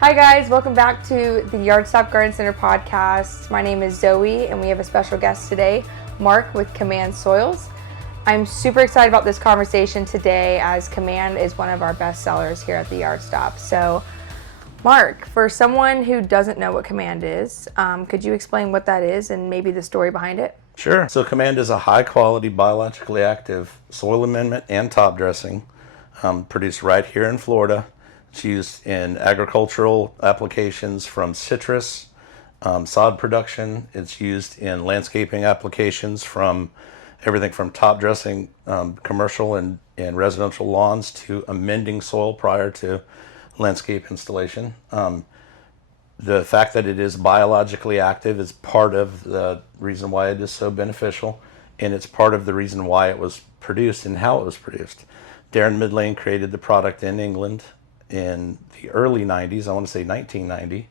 Hi guys, welcome back to the Yard Stop Garden Center podcast. My name is Zoe and we have a special guest today, Mark with COMAND Soils. I'm super excited about this conversation today as COMAND is one of our best sellers here at the Yard Stop. So Mark, for someone who doesn't know what COMAND is, could you explain what that is and maybe the story behind it? Sure. So COMAND is a high-quality, biologically active soil amendment and top dressing produced right here in Florida. It's used in agricultural applications from citrus, sod production. It's used in landscaping applications from everything from top dressing commercial and residential lawns to amending soil prior to landscape installation. The fact that it is biologically active is part of the reason why it is so beneficial, and it's part of the reason why it was produced and how it was produced. Darren Midlane created the product in England in the early 90s. I want to say 1990.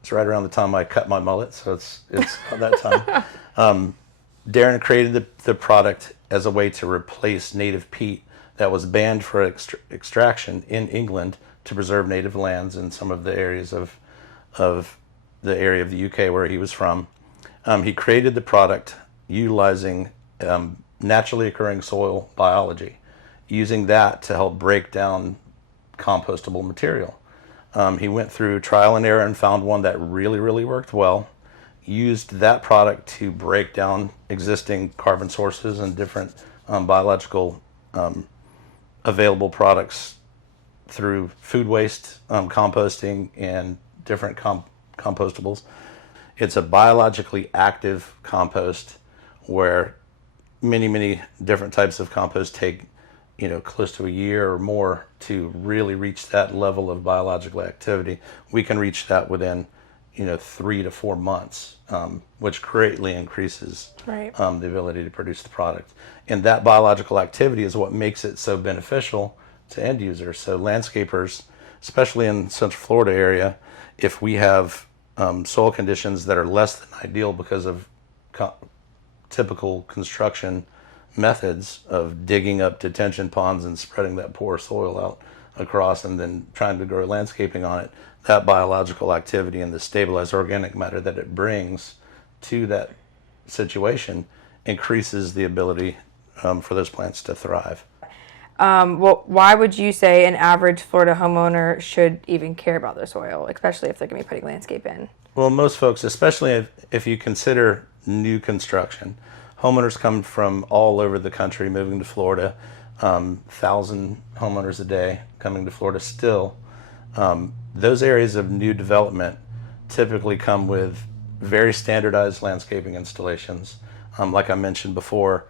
It's right around the time I cut my mullet, so it's about that time. Darren created the product as a way to replace native peat that was banned for extraction in England to preserve native lands in some of the areas of the area of the UK where he was from. He created the product utilizing naturally occurring soil biology, using that to help break down compostable material. He went through trial and error and found one that really worked well, used that product to break down existing carbon sources and different biological available products through food waste, composting, and different compostables. It's a biologically active compost where many different types of compost take close to a year or more to really reach that level of biological activity. We can reach that within 3 to 4 months, which greatly increases the ability to produce the product. And that biological activity is what makes it so beneficial to end users. So landscapers, especially in Central Florida area, if we have soil conditions that are less than ideal because of typical construction methods of digging up detention ponds and spreading that poor soil out across and then trying to grow landscaping on it, that biological activity and the stabilized organic matter that it brings to that situation increases the ability for those plants to thrive. Well, why would you say an average Florida homeowner should even care about their soil, especially if they're going to be putting landscape in? Well, most folks, especially if you consider new construction, homeowners come from all over the country moving to Florida, 1,000 homeowners a day coming to Florida still. Those areas of new development typically come with very standardized landscaping installations. Like I mentioned before,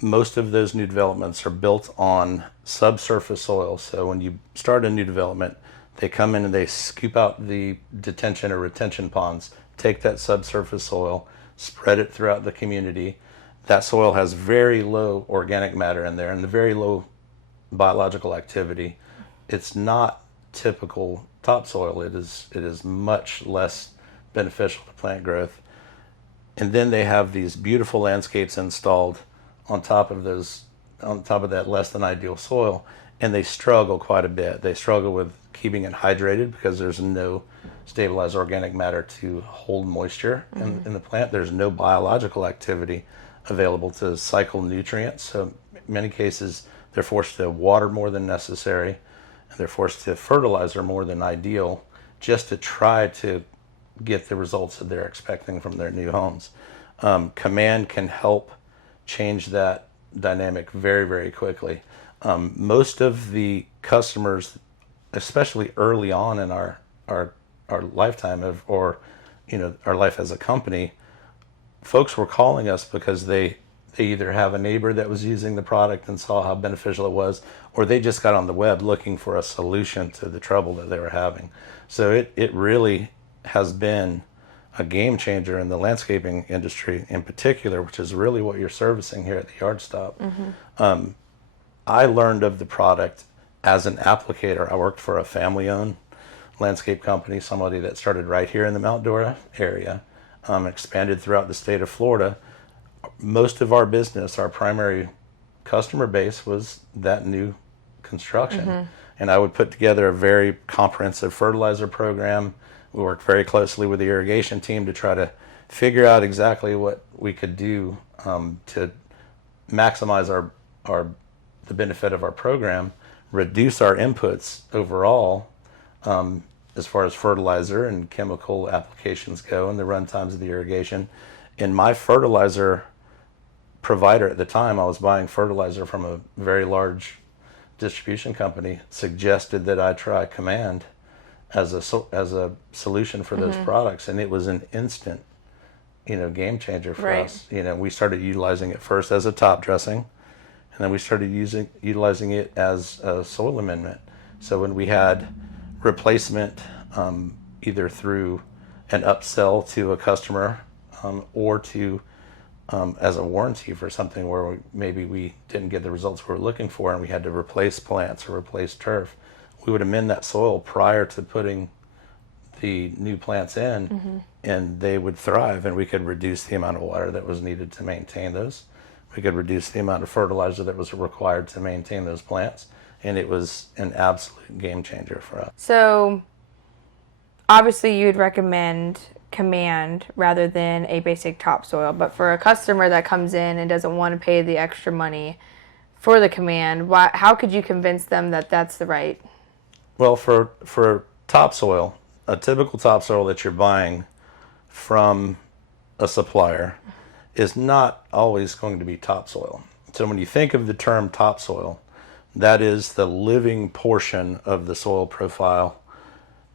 most of those new developments are built on subsurface soil. So when you start a new development, they come in and they scoop out the detention or retention ponds, take that subsurface soil, spread it throughout the community. That soil has very low organic matter in there and very low biological activity. It's not typical topsoil. It is much less beneficial to plant growth. And then they have these beautiful landscapes installed on top of that less than ideal soil, and they struggle quite a bit. They struggle with keeping it hydrated because there's no stabilized organic matter to hold moisture in the plant. There's no biological activity available to cycle nutrients. So in many cases, they're forced to water more than necessary, and they're forced to fertilizer more than ideal just to try to get the results that they're expecting from their new homes. COMAND can help change that dynamic very quickly. Most of the customers, especially early on in our lifetime our life as a company, folks were calling us because they either have a neighbor that was using the product and saw how beneficial it was, or they just got on the web looking for a solution to the trouble that they were having. So it really has been a game changer in the landscaping industry in particular, which is really what you're servicing here at the Yard Stop. I learned of the product as an applicator. I worked for a family-owned landscape company, somebody that started right here in the Mount Dora area, expanded throughout the state of Florida. Most of our business, our primary customer base was that new construction. and I would put together a very comprehensive fertilizer program. We worked very closely with the irrigation team to try to figure out exactly what we could do to maximize the benefit of our program, reduce our inputs overall as far as fertilizer and chemical applications go, and the run times of the irrigation. And my fertilizer provider at the time, I was buying fertilizer from a very large distribution company, suggested that I try COMAND as a solution for those products, and it was an instant, game changer for us. We started utilizing it first as a top dressing, and then we started utilizing it as a soil amendment. So when we had replacement, either through an upsell to a customer or to as a warranty for something where maybe we didn't get the results we were looking for and we had to replace plants or replace turf, we would amend that soil prior to putting the new plants in, and they would thrive, and we could reduce the amount of water that was needed to maintain those. We could reduce the amount of fertilizer that was required to maintain those plants, and it was an absolute game changer for us. So obviously you'd recommend COMAND rather than a basic topsoil, but for a customer that comes in and doesn't want to pay the extra money for the COMAND, how could you convince them that that's the right? Well, for topsoil, a typical topsoil that you're buying from a supplier is not always going to be topsoil. So when you think of the term topsoil, that is the living portion of the soil profile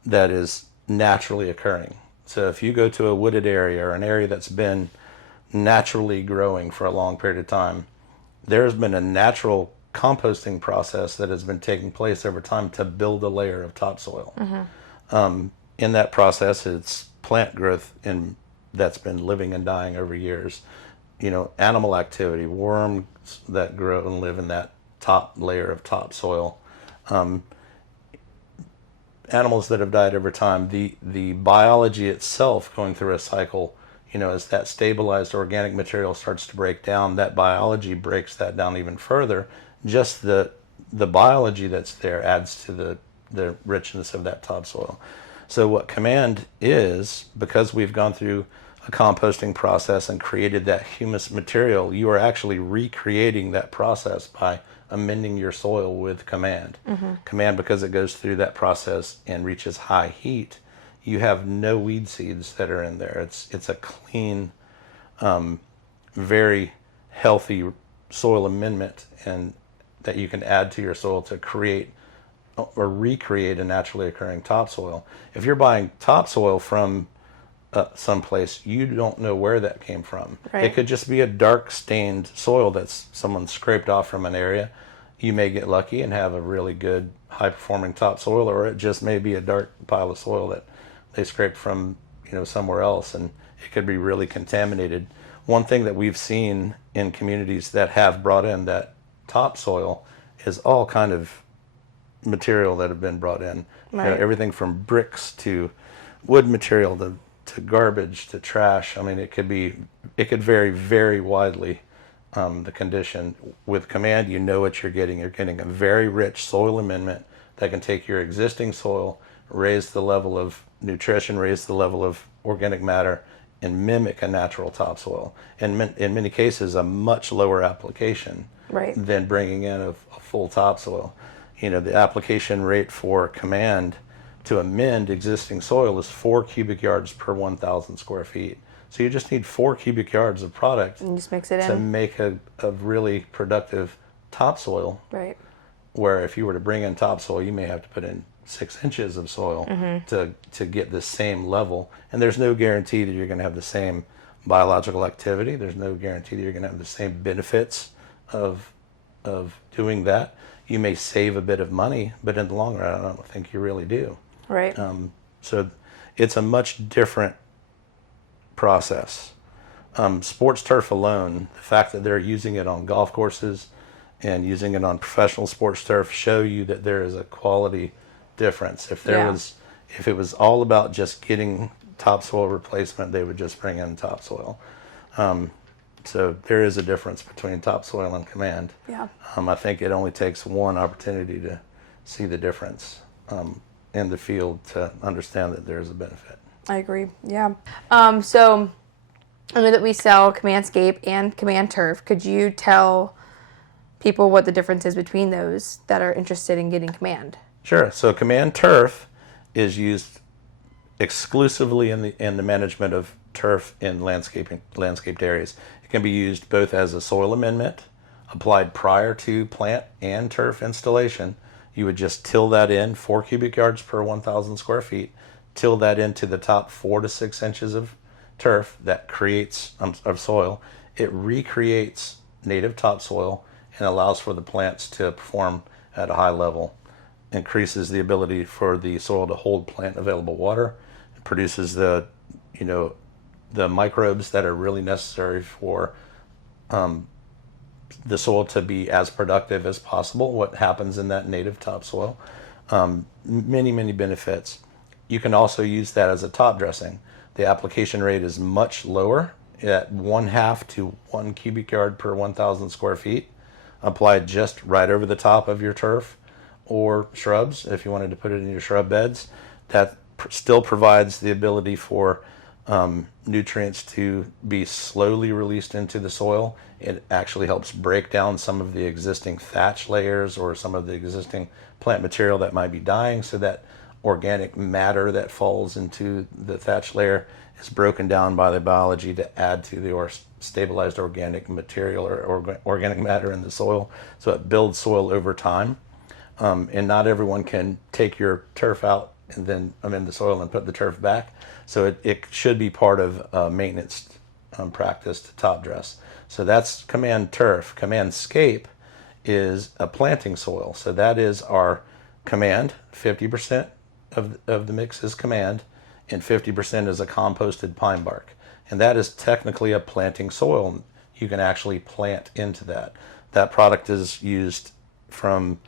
that is naturally occurring. So if you go to a wooded area or an area that's been naturally growing for a long period of time, there's been a natural composting process that has been taking place over time to build a layer of topsoil. In that process, it's plant growth that's been living and dying over years. Animal activity, worms that grow and live in that top layer of topsoil. Animals that have died over time, the biology itself going through a cycle, as that stabilized organic material starts to break down, that biology breaks that down even further. Just the biology that's there adds to the richness of that topsoil. So what COMAND is, because we've gone through a composting process and created that humus material, you are actually recreating that process by amending your soil with COMAND. COMAND, because it goes through that process and reaches high heat, you have no weed seeds that are in there. It's a clean, very healthy soil amendment, and that you can add to your soil to create or recreate a naturally occurring topsoil. If you're buying topsoil from someplace, you don't know where that came from. Right. It could just be a dark stained soil that's someone scraped off from an area. You may get lucky and have a really good high performing topsoil, or it just may be a dark pile of soil that they scraped from somewhere else, and it could be really contaminated. One thing that we've seen in communities that have brought in that topsoil is all kind of material that have been brought in. Right. Everything from bricks to wood material to garbage to trash. I mean, it could vary very widely, the condition. With COMAND, you know what you're getting. You're getting a very rich soil amendment that can take your existing soil, raise the level of nutrition, raise the level of organic matter, and mimic a natural topsoil. And in many cases, a much lower application than bringing in a full topsoil. The application rate for COMAND to amend existing soil is 4 cubic yards per 1,000 square feet. So you just need 4 cubic yards of product and just mix it to in. make a really productive topsoil. Right. Where if you were to bring in topsoil, you may have to put in 6 inches of soil to get the same level. And there's no guarantee that you're going to have the same biological activity. There's no guarantee that you're going to have the same benefits of doing that. You may save a bit of money, but in the long run, I don't think you really do. Right. So it's a much different process. Sports turf alone, the fact that they're using it on golf courses and using it on professional sports turf show you that there is a quality difference. If it was all about just getting topsoil replacement, they would just bring in topsoil. So there is a difference between topsoil and COMAND. Yeah. I think it only takes one opportunity to see the difference in the field to understand that there's a benefit. I agree. Yeah. So I know that we sell Comandscape and Command Turf. Could you tell people what the difference is between those that are interested in getting Command? Sure. So Command Turf is used exclusively in the management of turf in landscaped areas. It can be used both as a soil amendment applied prior to plant and turf installation. You would just till that in 4 cubic yards per 1,000 square feet, till that into the top 4 to 6 inches of turf that creates of soil. It recreates native topsoil and allows for the plants to perform at a high level, increases the ability for the soil to hold plant available water. It produces the microbes that are really necessary for the soil to be as productive as possible, what happens in that native topsoil. Many benefits. You can also use that as a top dressing. The application rate is much lower at 1/2 to 1 cubic yard per 1,000 square feet, applied just right over the top of your turf or shrubs. If you wanted to put it in your shrub beds, that still provides the ability for nutrients to be slowly released into the soil. It actually helps break down some of the existing thatch layers or some of the existing plant material that might be dying, so that organic matter that falls into the thatch layer is broken down by the biology to add to the stabilized organic material or organic matter in the soil. So it builds soil over time. And not everyone can take your turf out and then amend the soil and put the turf back. So it should be part of maintenance practice to top dress. So that's Command Turf. Comandscape is a planting soil. So that is our Command. 50% of the mix is Command, and 50% is a composted pine bark. And that is technically a planting soil. You can actually plant into that. That product is used from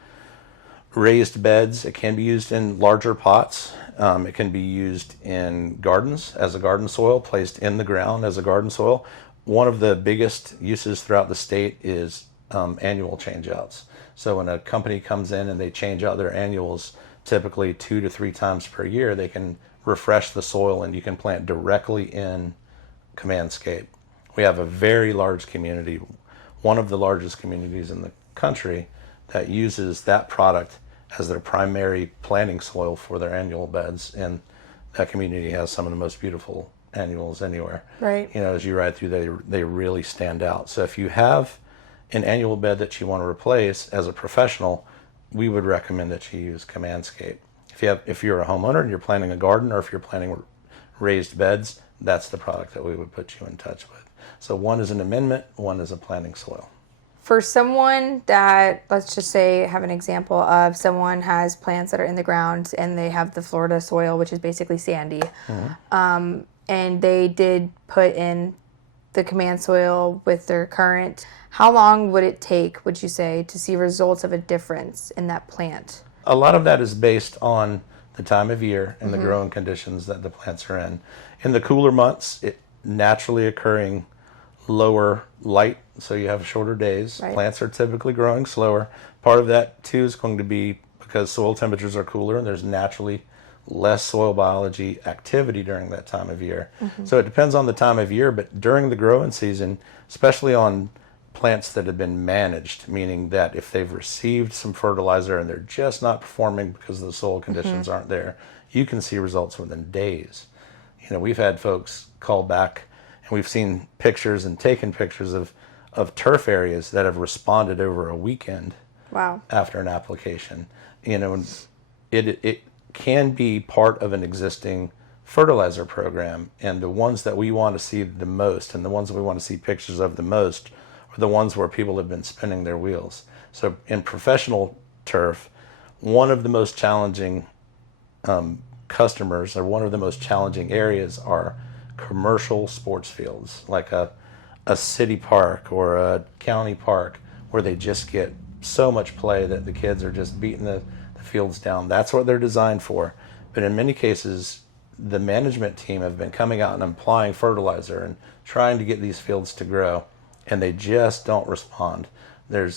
raised beds. It can be used in larger pots. It can be used in gardens as a garden soil, placed in the ground as a garden soil. One of the biggest uses throughout the state is annual changeouts. So when a company comes in and they change out their annuals, typically 2 to 3 times per year, they can refresh the soil and you can plant directly in Comandscape. We have a very large community, one of the largest communities in the country, that uses that product as their primary planting soil for their annual beds. And that community has some of the most beautiful annuals anywhere. Right. As you ride through, they really stand out. So if you have an annual bed that you want to replace as a professional, we would recommend that you use Comandscape. If you're a homeowner and you're planting a garden, or if you're planting raised beds, that's the product that we would put you in touch with. So one is an amendment, one is a planting soil. For someone that, let's just say, have an example of someone has plants that are in the ground and they have the Florida soil, which is basically sandy, and they did put in the Command soil with their current, how long would it take, would you say, to see results of a difference in that plant? A lot of that is based on the time of year and the growing conditions that the plants are in. In the cooler months, it naturally occurring lower light, so you have shorter days. Right. Plants are typically growing slower. Part of that too is going to be because soil temperatures are cooler and there's naturally less soil biology activity during that time of year. So it depends on the time of year, but during the growing season, especially on plants that have been managed, meaning that if they've received some fertilizer and they're just not performing because the soil conditions aren't there, you can see results within days. We've had folks call back and we've seen pictures and taken pictures of turf areas that have responded over a weekend. Wow. After an application. It can be part of an existing fertilizer program, and the ones that we want to see the most and the ones that we want to see pictures of the most are the ones where people have been spinning their wheels. So in professional turf, one of the most challenging customers, or one of the most challenging areas, are commercial sports fields, like a city park or a county park, where they just get so much play that the kids are just beating the fields down. That's what they're designed for. But in many cases, the management team have been coming out and applying fertilizer and trying to get these fields to grow, and they just don't respond. They're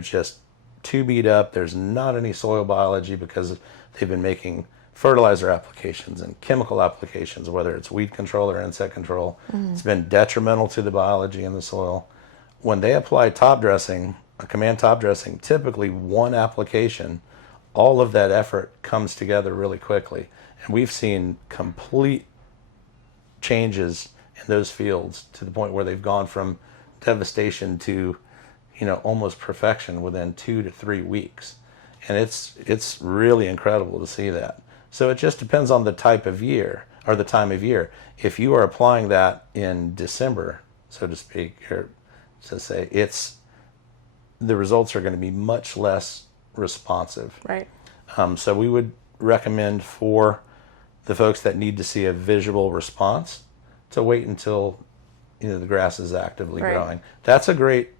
just too beat up. There's not any soil biology because they've been making fertilizer applications and chemical applications, whether it's weed control or insect control. It's been detrimental to the biology in the soil. When they apply top dressing, a command top dressing, typically one application, all of that effort comes together really quickly. And we've seen complete changes in those fields to the point where they've gone from devastation to, almost perfection within 2 to 3 weeks. And it's really incredible to see that. So it just depends on the type of year or the time of year. If you are applying that in December, so to speak, or to say, the results are going to be much less responsive. Right. So we would recommend for the folks that need to see a visual response to wait until the grass is actively growing. That's a great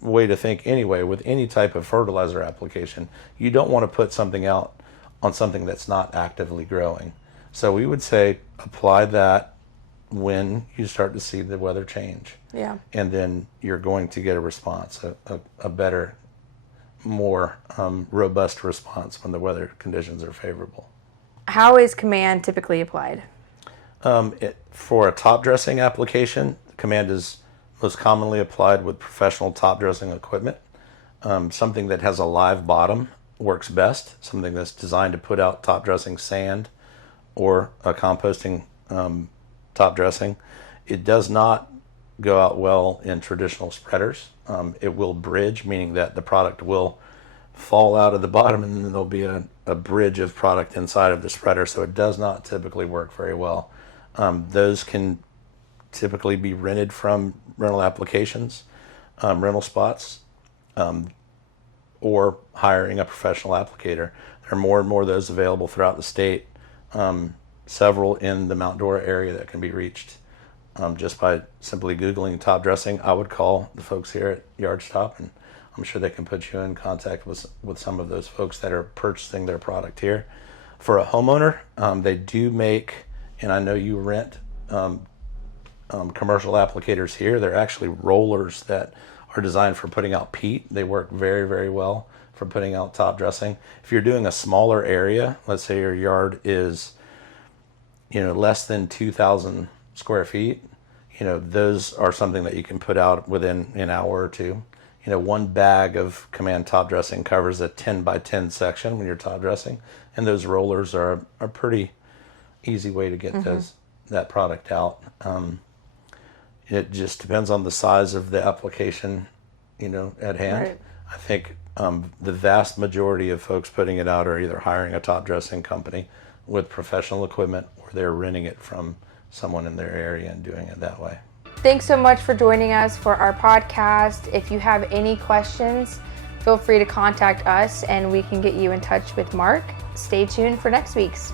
way to think anyway with any type of fertilizer application. You don't want to put something out on something that's not actively growing. So we would say apply that when you start to see the weather change. Yeah. And then you're going to get a response, a better, more robust response when the weather conditions are favorable. How is command typically applied? For a top dressing application, command is most commonly applied with professional top dressing equipment. Something that has a live bottom works best. Something that's designed to put out top dressing sand or a composting top dressing. It does not go out well in traditional spreaders. It will bridge, meaning that the product will fall out of the bottom and then there'll be a bridge of product inside of the spreader, so it does not typically work very well. Those can typically be rented from rental applications, rental spots, or hiring a professional applicator. There are more and more of those available throughout the state, several in the Mount Dora area that can be reached just by simply Googling top dressing. I would call the folks here at Yardstop, and I'm sure they can put you in contact with some of those folks that are purchasing their product here. For a homeowner, they do make, and I know you rent commercial applicators here. They're actually rollers that are designed for putting out peat. They work very, very well for putting out top dressing. If you're doing a smaller area, let's say your yard is, less than 2,000 square feet, those are something that you can put out within an hour or two. One bag of command top dressing covers a 10 by 10 section when you're top dressing, and those rollers are a pretty easy way to get that product out. It just depends on the size of the application, at hand. Right. I think the vast majority of folks putting it out are either hiring a top dressing company with professional equipment, or they're renting it from someone in their area and doing it that way. Thanks so much for joining us for our podcast. If you have any questions, feel free to contact us and we can get you in touch with Mark. Stay tuned for next week's.